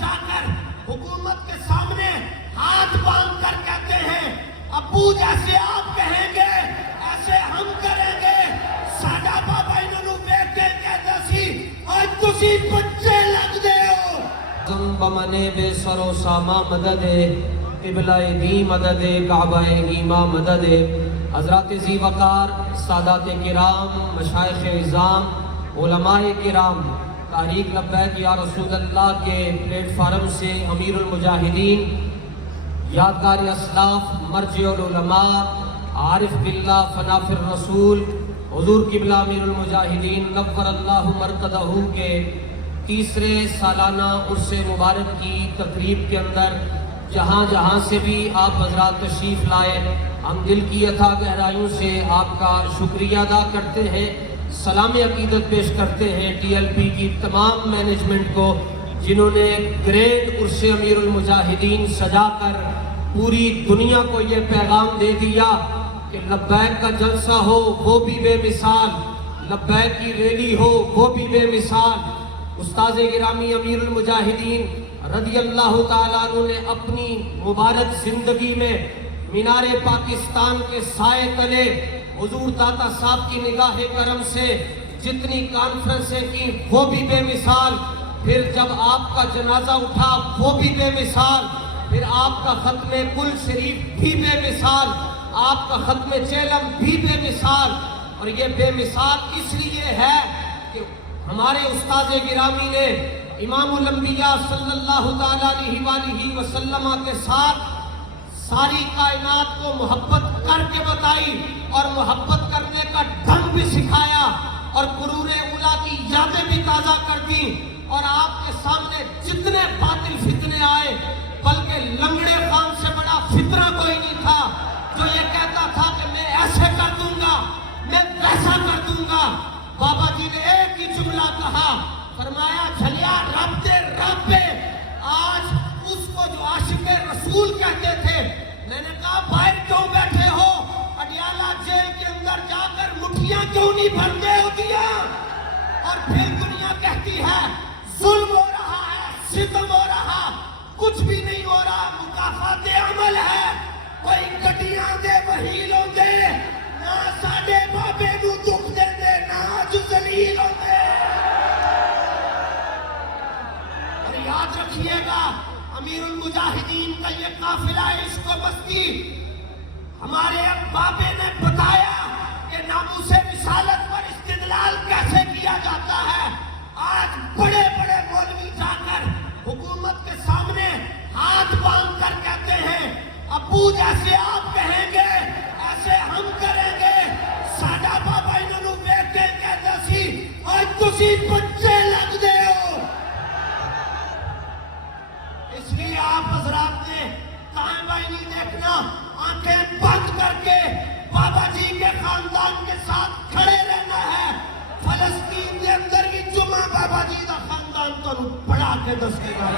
جا کر حکومت کے سامنے ہاتھ باندھ کر کہتے ہیں ابو جیسے آپ کہیں گے ایسے ہم کریں گے. ساڈا بابا انہوں نے ویکھ کے کہتا سی اور تسی بچے لگدے ہو. بمنے بے سر و ساما مدد قبلہ دی مدد کعبہ ایما مدد. حضرات ذی وقار سادات کرام مشائخ اعظام علماء کرام تحریک لبیک یا رسول اللہ کے پلیٹ فارم سے امیر المجاہدین یادگار اسلاف مرجع العلماء عارف باللہ فناف الرسول حضور قبلہ امیر المجاہدین نور اللہ مرقدہ کے تیسرے سالانہ عرس مبارک کی تقریب کے اندر جہاں جہاں سے بھی آپ حضرات تشریف لائے ہم دل کی اتھا گہرائیوں سے آپ کا شکریہ ادا کرتے ہیں. سلام عقیدت پیش کرتے ہیں ٹی ایل پی کی تمام مینجمنٹ کو جنہوں نے گریٹ عرس امیر المجاہدین سجا کر پوری دنیا کو یہ پیغام دے دیا کہ لبیک کا جلسہ ہو وہ بھی بے مثال, لبیک کی ریلی ہو وہ بھی بے مثال. استاذ گرامی امیر المجاہدین رضی اللہ تعالیٰ عنہ نے اپنی مبارک زندگی میں مینار پاکستان کے سائے تلے حضور داتا صاحب کی نگاہ کرم سے جتنی کانفرنسیں کی وہ بھی بے مثال. پھر جب آپ کا جنازہ اٹھا وہ بھی بے مثال. پھر آپ کا ختم کل شریف بھی بے مثال, آپ کا ختم چیلم بھی بے مثال. اور یہ بے مثال اس لیے ہے کہ ہمارے استاذ گرامی نے امام الانبیاء صلی اللہ علیہ وآلہ وسلم کے ساتھ ساری کائنات کو محبت کر کے بتائی اور محبت کرنے کا ڈھنگ بھی سکھایا اور قرون اولا کی یادیں بھی تازہ کر دی. اور آپ کے سامنے جتنے باطل فتنے آئے بلکہ لنگڑے خان سے بڑا فتنہ کوئی نہیں تھا جو یہ کہتا تھا کہ میں ایسے کر دوں گا میں ویسا کر دوں گا. بابا جی نے ایک ہی جملہ کہا, فرمایا جھلیا رب دے رب پہ. آج اس کو جو عاشق رسول کہتے تھے میں نے کہا باہر کیوں بیٹھے ہو, اڈیالہ جیل کے اندر جا کر مٹھیاں کیوں نہیں بھرتے ہوتیاں. اور پھر دنیا کہتی ہے ظلم ہو رہا ہے ستم ہو رہا, کچھ بھی نہیں ہو رہا, مکافات عمل ہے. کوئی گڈیاں دے وہیلوں دے نہ ساڈے بابے نو دکھ دے دے نہ اج ذلیل ہوندے. اور یاد رکھیے گا امیر المجاہدین کا یہ قافلہ عشق و مستی ہمارے بابے نے بتایا کہ ناموس رسالت پر استدلال کیسے کیا جاتا ہے. آج بڑے بڑے مولوی جا کر حکومت کے سامنے ہاتھ باندھ کر کہتے ہیں ابو جیسے آپ کہیں گے ایسے ہم کریں گے. ساڈا بابا انہوں نے ویکھ کے کہتا سی اور تسی بچے لگدے ہو. اس لیے آپ حضرات نے تائیں بائیں نہیں دیکھنا, آنکھیں بند کر کے بابا جی کے خاندان کے ساتھ کھڑے رہنا ہے. فلسطین کے اندر بھی جمعہ بابا جی کا خاندان تو بڑھا کے دستے گا.